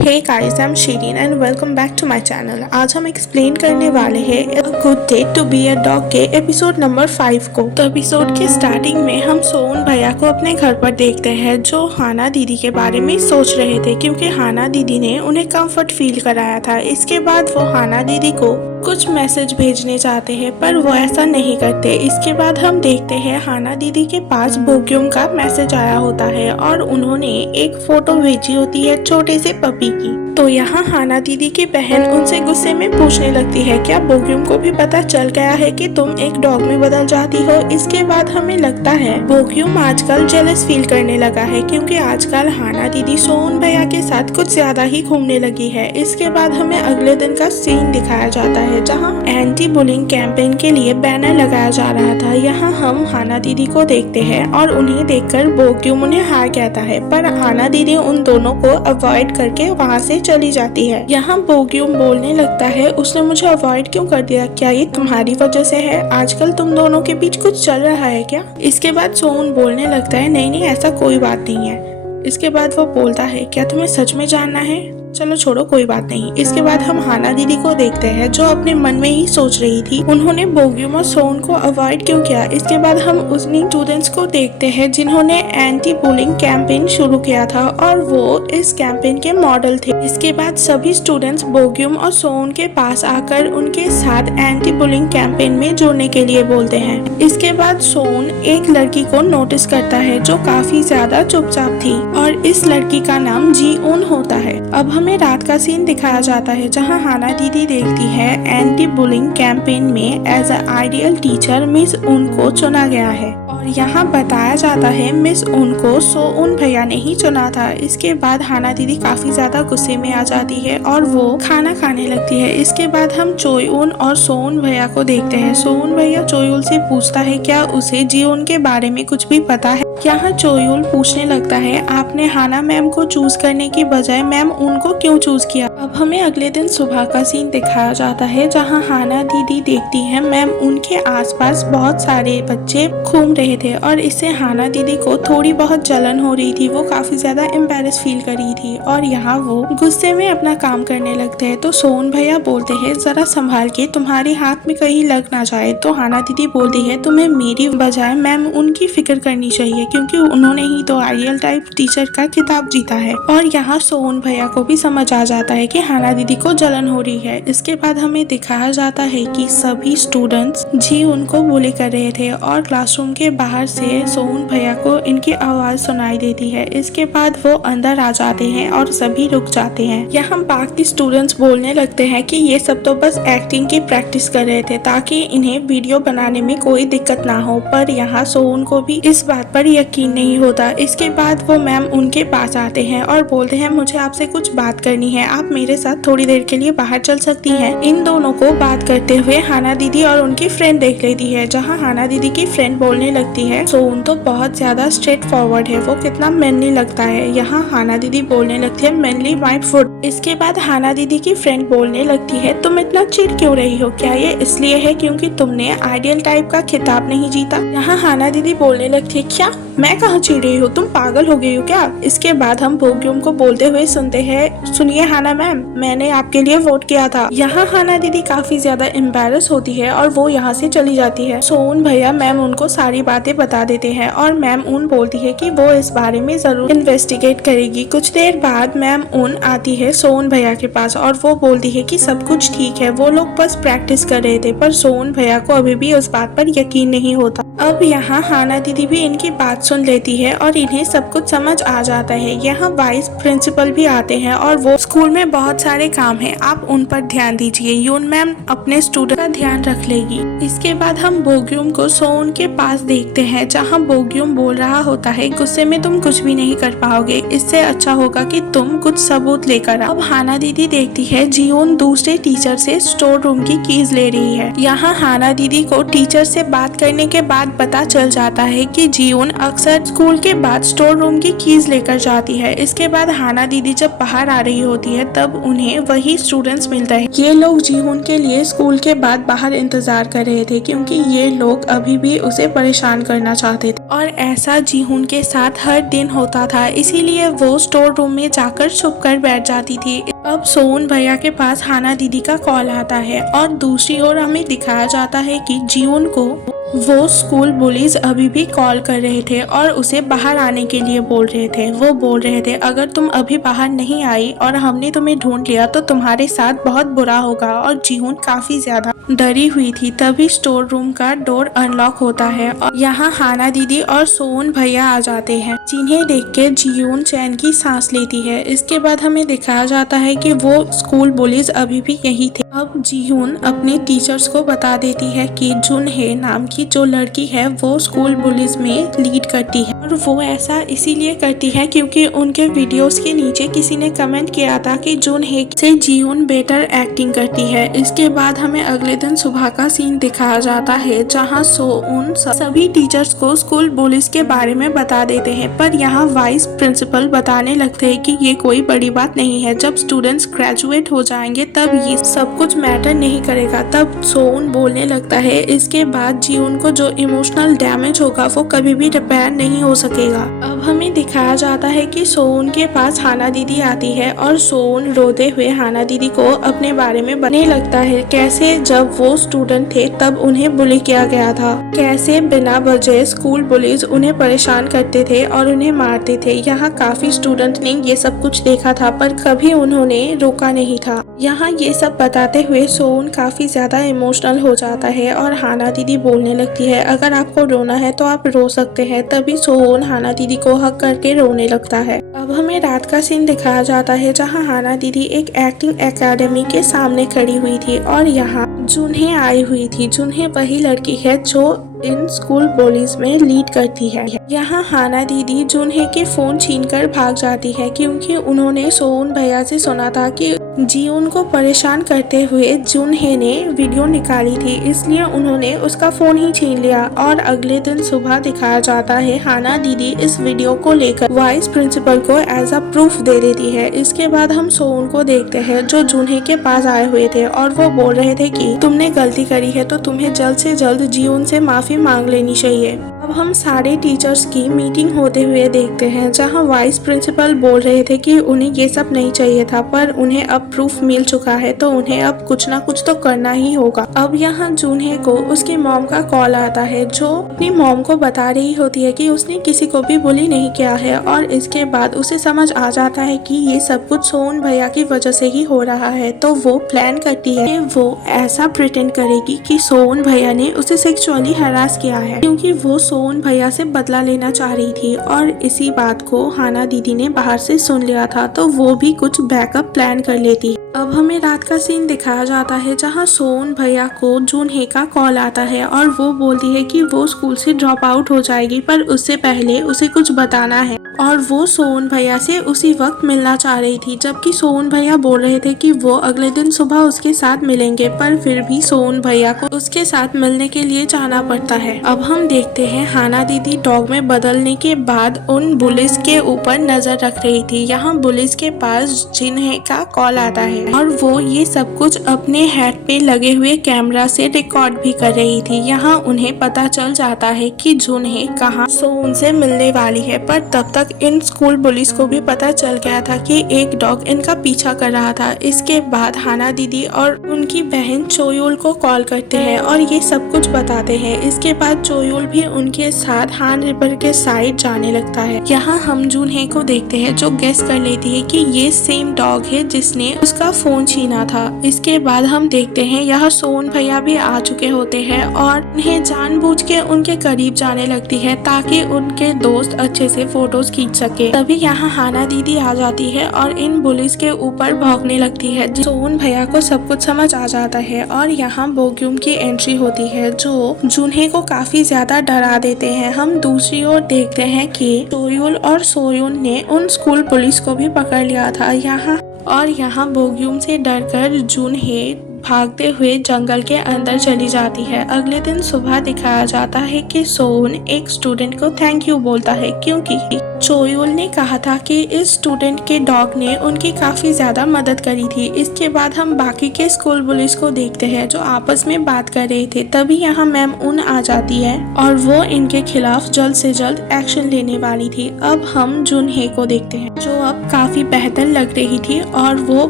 Hey guys, I am Shirin and welcome back to my channel. आज हम explain करने वाले हैं a good day to be a dog के एपिसोड नंबर 5 को। तो एपिसोड के स्टार्टिंग में हम सोन भैया को अपने घर पर देखते हैं जो हाना दीदी के बारे में सोच रहे थे क्योंकि हाना दीदी ने उन्हें कंफर्ट फील कराया था। इसके बाद वो हाना दीदी को कुछ मैसेज भेजने चाहते हैं पर वो ऐसा नहीं करते। इसके बाद हम देखते हैं हाना दीदी के पास बोक्यूम का मैसेज आया होता है और उन्होंने एक फोटो भेजी होती है छोटे से पपी की। तो यहाँ हाना दीदी की बहन उनसे गुस्से में पूछने लगती है क्या बोक्यूम को भी पता चल गया है कि तुम एक डॉग में बदल जाती हो। इसके बाद हमें लगता है बोक्यूम आजकल जेलस फील करने लगा है क्योंकि आजकल हाना दीदी सोन भैया के साथ कुछ ज्यादा ही घूमने लगी है। इसके बाद हमें अगले दिन का सीन दिखाया जाता है जहाँ एंटी बुलिंग कैंपेन के लिए बैनर लगाया जा रहा था। यहाँ हम हाना दीदी को देखते हैं और उन्हें देखकर बोक्यूम उन्हें हार कहता है पर हाना दीदी उन दोनों को अवॉइड करके वहाँ से चली जाती है। यहाँ बोक्यूम बोलने लगता है उसने मुझे अवॉइड क्यों कर दिया, क्या ये तुम्हारी वजह से है? आजकल तुम दोनों के बीच कुछ चल रहा है क्या? इसके बाद सोन बोलने लगता है नहीं नहीं ऐसा कोई बात नहीं है। इसके बाद वो बोलता है क्या तुम्हें सच में जानना है? चलो छोड़ो कोई बात नहीं। इसके बाद हम हाना दीदी को देखते हैं जो अपने मन में ही सोच रही थी उन्होंने बोक्यूम और सोन को अवॉइड क्यों किया। इसके बाद हम उन्हीं स्टूडेंट्स को देखते हैं जिन्होंने एंटी बुलिंग कैंपेन शुरू किया था और वो इस कैंपेन के मॉडल थे। इसके बाद सभी स्टूडेंट्स बोक्यूम और सोन के पास आकर उनके साथ एंटी बुलिंग कैंपेन में जुड़ने के लिए बोलते हैं। इसके बाद सोन एक लड़की को नोटिस करता है जो काफी ज्यादा चुपचाप थी और इस लड़की का नाम जी उन होता है। अब हमें रात का सीन दिखाया जाता है जहां हाना दीदी देखती है एंटी बुलिंग कैंपेन में as a ideal teacher miss उन को चुना गया है और यहाँ बताया जाता है मिस उन को सो उन भैया ने ही चुना था। इसके बाद हाना दीदी काफी ज्यादा गुस्से में आ जाती है और वो खाना खाने लगती है। इसके बाद हम चोई उन और सोन भैया को देखते हैं। सोन भैया चोयुल से पूछता है क्या उसे जी उन के बारे में कुछ भी पता है। यहाँ चोयुल पूछने लगता है आपने हाना मैम को चूज करने की बजाय मैम उनको क्यों चूज किया। अब हमें अगले दिन सुबह का सीन दिखाया जाता है जहाँ हाना दीदी देखती है मैम उनके आसपास बहुत सारे बच्चे घूम रहे थे और इससे हाना दीदी को थोड़ी बहुत जलन हो रही थी। वो काफी ज्यादा एम्बेरस फील कर रही थी और यहाँ वो गुस्से में अपना काम करने लगते हैं। तो सोन भैया बोलते हैं जरा संभाल के तुम्हारे हाथ में कहीं लग ना जाए। तो हाना दीदी बोलती है तुम्हें मेरी बजाय मैम उनकी फिक्र करनी चाहिए क्योंकि उन्होंने ही तो आइडियल टाइप टीचर का खिताब जीता है। और यहाँ सोन भैया को भी समझ आ जाता है कि हाना दीदी को जलन हो रही है। इसके बाद हमें दिखाया जाता है कि सभी स्टूडेंट्स जी उनको बुली कर रहे थे और क्लासरूम के बाहर से सोन भैया को इनकी आवाज सुनाई देती है। इसके बाद वो अंदर आ जाते हैं और सभी रुक जाते हैं। यहाँ बाकी स्टूडेंट्स बोलने लगते हैं कि ये सब तो बस एक्टिंग की प्रैक्टिस कर रहे थे ताकि इन्हें वीडियो बनाने में कोई दिक्कत ना हो। पर यहाँ सोन को भी इस बात पर यकीन नहीं होता। इसके बाद वो मैम उनके पास आते हैं और बोलते हैं मुझे आपसे कुछ बात करनी है, आप मेरे साथ थोड़ी देर के लिए बाहर चल सकती हैं। इन दोनों को बात करते हुए हाना दीदी और उनकी फ्रेंड देख लेती है जहाँ हाना दीदी की फ्रेंड बोलने लगती है सोन तो बहुत ज्यादा स्ट्रेट फॉरवर्ड है, वो कितना मैनली लगता है। यहाँ हाना दीदी बोलने लगती है मैनली माय फुट। इसके बाद हाना दीदी की फ्रेंड बोलने लगती है तुम इतना चिढ़ क्यों रही हो, क्या ये इसलिए है क्योंकि तुमने आइडियल टाइप का खिताब नहीं जीता। यहाँ हाना दीदी बोलने लगती है क्या मैं कहाँ चिढ़ रही हूँ, तुम पागल हो गई हो क्या। इसके बाद हम बोक्यूम को बोलते हुए सुनते हैं सुनिए हाना मैम मैंने आपके लिए वोट किया था। यहाँ हाना दीदी काफी ज्यादा एम्बेरस होती है और वो यहाँ से चली जाती है। सोन भैया मैम उनको सारी बातें बता देते हैं और मैम उन बोलती है कि वो इस बारे में जरूर इन्वेस्टिगेट करेगी। कुछ देर बाद मैम उन आती है सोन भैया के पास और वो बोलती है कि सब कुछ ठीक है, वो लोग बस प्रैक्टिस कर रहे थे। पर सोन भैया को अभी भी उस बात पर यकीन नहीं होता। अब यहाँ हाना दीदी भी इनकी बात सुन लेती है और इन्हें सब कुछ समझ आ जाता है। यहाँ वाइस प्रिंसिपल भी आते हैं और वो स्कूल में बहुत सारे काम हैं, आप उन पर ध्यान दीजिए, यून मैम अपने स्टूडेंट का ध्यान रख लेगी। इसके बाद हम बोक्यूम को सोन के पास देखते हैं जहाँ बोक्यूम बोल रहा होता है गुस्से में तुम कुछ भी नहीं कर पाओगे, इससे अच्छा होगा कि तुम कुछ सबूत लेकर आओ। अब हाना दीदी देखती है जीवन दूसरे टीचर से स्टोर रूम की कीज ले रही है। यहाँ हाना दीदी को टीचर से बात करने के बाद पता चल जाता है कि जीउन अक्सर स्कूल के बाद स्टोर रूम की कीज लेकर जाती है। इसके बाद हाना दीदी जब बाहर आ रही होती है तब उन्हें वही स्टूडेंट्स मिलते हैं। ये लोग जीहुन के लिए स्कूल के बाद बाहर इंतजार कर रहे थे क्योंकि ये लोग अभी भी उसे परेशान करना चाहते थे और ऐसा जीहुन के साथ हर दिन होता था, इसीलिए वो स्टोर रूम में जाकर छुप कर बैठ जाती थी। अब सोन भैया के पास हाना दीदी का कॉल आता है और दूसरी ओर हमें दिखाया जाता है कि जीउन को वो स्कूल बुलीज अभी भी कॉल कर रहे थे और उसे बाहर आने के लिए बोल रहे थे। वो बोल रहे थे अगर तुम अभी बाहर नहीं आई और हमने तुम्हें ढूंढ लिया तो तुम्हारे साथ बहुत बुरा होगा। और जीहुन काफी ज्यादा डरी हुई थी। तभी स्टोर रूम का डोर अनलॉक होता है और यहाँ हाना दीदी और सोन भैया आ जाते हैं, जिन्हें देख के जीहुन चैन की सांस लेती है। इसके बाद हमें दिखाया जाता है कि वो स्कूल बुलीज अभी भी यही थे। अब जीहुन अपने टीचर्स को बता देती है कि जुनहे नाम की जो लड़की है वो स्कूल बुलीज में लीड करती है और वो ऐसा इसीलिए करती है क्योंकि उनके वीडियोस के नीचे किसी ने कमेंट किया था कि जुनहे से जीहुन बेटर एक्टिंग करती है। इसके बाद हमें अगले दिन सुबह का सीन दिखाया जाता है जहां सोन सभी टीचर्स को स्कूल बुलीज के बारे में बता देते हैं, पर यहाँ वाइस प्रिंसिपल बताने लगते हैं कि ये कोई बड़ी बात नहीं है, जब स्टूडेंट्स ग्रेजुएट हो जाएंगे तब ये सब कुछ मैटर नहीं करेगा। तब सोन बोलने लगता है इसके बाद जीहुन को जो इमोशनल डैमेज होगा वो कभी भी रिपेयर नहीं हो सकेगा। अब हमें दिखाया जाता है कि सोन के पास हाना दीदी आती है और सोन रोते हुए हाना दीदी को अपने बारे में बताने लगता है, कैसे जब वो स्टूडेंट थे तब उन्हें बुली किया गया था, कैसे बिना वजह स्कूल बुलीज उन्हें परेशान करते थे और उन्हें मारते थे। यहाँ काफी स्टूडेंट ने ये सब कुछ देखा था पर कभी उन्होंने रोका नहीं था। यहाँ ये सब बताते हुए सोन काफी ज्यादा इमोशनल हो जाता है और हाना दीदी बोलने लगती है अगर आपको रोना है तो आप रो सकते हैं। तभी सोन हाना दीदी को हक करके रोने लगता है। अब हमें रात का सीन दिखाया जाता है जहाँ हाना दीदी एक एक्टिंग एकेडमी के सामने खड़ी हुई थी और यहाँ जुनहे आई हुई थी। जुनहे वही लड़की है जो इन स्कूल बुलीज में लीड करती है। यहाँ हाना दीदी जुनहे के फोन छीनकर भाग जाती है क्योंकि उन्होंने सोन भैया से सुना था कि जीहुन को परेशान करते हुए जुनहे ने वीडियो निकाली थी, इसलिए उन्होंने उसका फोन ही छीन लिया। और अगले दिन सुबह दिखाया जाता है हाना दीदी इस वीडियो को लेकर वाइस प्रिंसिपल को एज अ प्रूफ दे देती है। इसके बाद हम सोन को देखते हैं जो जुनहे के पास आए हुए थे और वो बोल रहे थे कि तुमने गलती करी है तो तुम्हें जल्द से जल्द जीहुन से माफी मांग लेनी चाहिए। अब हम सारे टीचर्स की मीटिंग होते हुए देखते हैं जहां वाइस प्रिंसिपल बोल रहे थे कि उन्हें ये सब नहीं चाहिए था, पर उन्हें अब प्रूफ मिल चुका है तो उन्हें अब कुछ ना कुछ तो करना ही होगा। अब यहाँ जुनहे को उसकी मॉम का कॉल आता है जो अपनी मॉम को बता रही होती है कि उसने किसी को भी बुली नहीं किया है और इसके बाद उसे समझ आ जाता है कि ये सब कुछ सोन भैया की वजह से ही हो रहा है। तो वो प्लान करती है कि वो ऐसा प्रिटेंड करेगी कि सोन भैया ने उसे सेक्सुअली हरास किया है क्योंकि वो सोन भैया से बदला लेना चाह रही थी और इसी बात को हाना दीदी ने बाहर से सुन लिया था तो वो भी कुछ बैकअप प्लान कर लेती। अब हमें रात का सीन दिखाया जाता है जहां सोन भैया को जुनहे का कॉल आता है और वो बोलती है कि वो स्कूल से ड्रॉप आउट हो जाएगी पर उससे पहले उसे कुछ बताना है और वो सोन भैया से उसी वक्त मिलना चाह रही थी, जबकि सोन भैया बोल रहे थे कि वो अगले दिन सुबह उसके साथ मिलेंगे, पर फिर भी सोन भैया को उसके साथ मिलने के लिए जाना पड़ता है। अब हम देखते हैं हाना दीदी डॉग में बदलने के बाद उन बुलिस के ऊपर नजर रख रही थी। यहाँ बुलिस के पास जुनहे का कॉल आता है और वो ये सब कुछ अपने हेड पे लगे हुए कैमरा से रिकॉर्ड भी कर रही थी। यहाँ उन्हें पता चल जाता है कि जुनहे कहाँ सोन से मिलने वाली है, पर तब तक इन स्कूल पुलिस को भी पता चल गया था कि एक डॉग इनका पीछा कर रहा था। इसके बाद हाना दीदी और उनकी बहन चोयुल को कॉल करते हैं और ये सब कुछ बताते हैं। इसके बाद चोयुल भी उनके साथ हान रिवर के साइड जाने लगता है। यहाँ हम जुनहे को देखते हैं जो गेस कर लेती है कि ये सेम डॉग है जिसने उसका फोन छीना था। इसके बाद हम देखते हैं यहाँ सोन भैया भी आ चुके होते हैं और उन्हें जानबूझ के उनके करीब जाने लगती है ताकि उनके दोस्त अच्छे से फोटोज खींच सके। तभी यहाँ हाना दीदी आ जाती है और इन पुलिस के ऊपर भौंकने लगती है। सोन भैया को सब कुछ समझ आ जाता है और यहाँ बोग्यूम की एंट्री होती है जो जुनहे को काफी ज्यादा डरा देते हैं। हम दूसरी ओर देखते हैं कि चोयुल और सोयुन ने उन स्कूल पुलिस को भी पकड़ लिया था। यहाँ बोग्यूम से डरकर जुनहे भागते हुए जंगल के अंदर चली जाती है। अगले दिन सुबह दिखाया जाता है कि सोन एक स्टूडेंट को थैंक यू बोलता है क्योंकि चोयुल ने कहा था कि इस स्टूडेंट के डॉग ने उनकी काफी ज्यादा मदद करी थी। इसके बाद हम बाकी के स्कूल बुलिस को देखते हैं जो आपस में बात कर रहे थे। तभी यहाँ मैम उन आ जाती है और वो इनके खिलाफ जल्द से जल्द एक्शन लेने वाली थी। अब हम जुन हे को देखते हैं जो अब काफी बेहतर लग रही थी और वो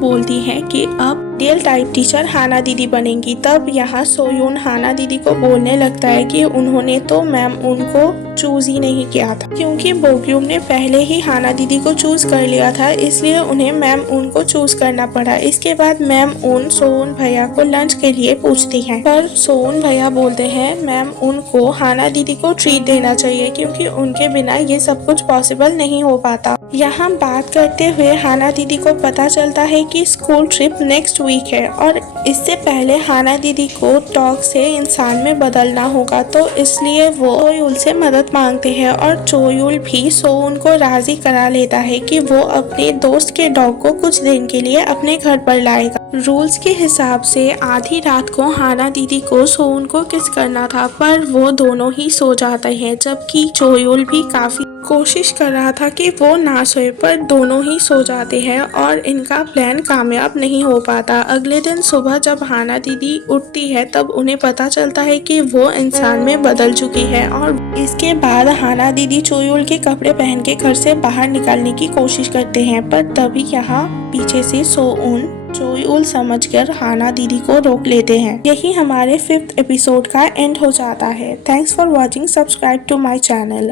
बोलती है कि अब रियल टाइप टीचर हाना दीदी बनेंगी। तब यहाँ सोयून हाना दीदी को बोलने लगता है कि उन्होंने तो मैम उनको चूज ही नहीं किया था क्योंकि बोग्यूम ने पहले ही हाना दीदी को चूज कर लिया था, इसलिए उन्हें मैम उनको चूज करना पड़ा। इसके बाद मैम उन सोन भैया को लंच के लिए पूछती हैं, पर सोन भैया बोलते हैं मैम उनको हाना दीदी को ट्रीट देना चाहिए क्योंकि उनके बिना ये सब कुछ पॉसिबल नहीं हो पाता। यहाँ बात करते हुए हाना दीदी को पता चलता है कि स्कूल ट्रिप नेक्स्ट वीक है और इससे पहले हाना दीदी को डॉग से इंसान में बदलना होगा, तो इसलिए वो चोयुल से मदद मांगते हैं और चोयुल भी सोन को राजी करा लेता है कि वो अपने दोस्त के डॉग को कुछ दिन के लिए अपने घर पर लाएगा। रूल्स के हिसाब से आधी रात को हाना दीदी को सोन को किस करना था, पर वो दोनों ही सो जाते हैं, जबकि चोयुल भी काफी कोशिश कर रहा था कि वो ना सोए, पर दोनों ही सो जाते हैं और इनका प्लान कामयाब नहीं हो पाता। अगले दिन सुबह जब हाना दीदी उठती है तब उन्हें पता चलता है कि वो इंसान में बदल चुकी है और इसके बाद हाना दीदी चोयुल के कपड़े पहन के घर से बाहर निकलने की कोशिश करते हैं, पर तभी यहाँ पीछे से सोउन चोयुल समझकर हाना दीदी को रोक लेते हैं। यही हमारे 5th एपिसोड का एंड हो जाता है। Thanks for watching. Subscribe to my channel.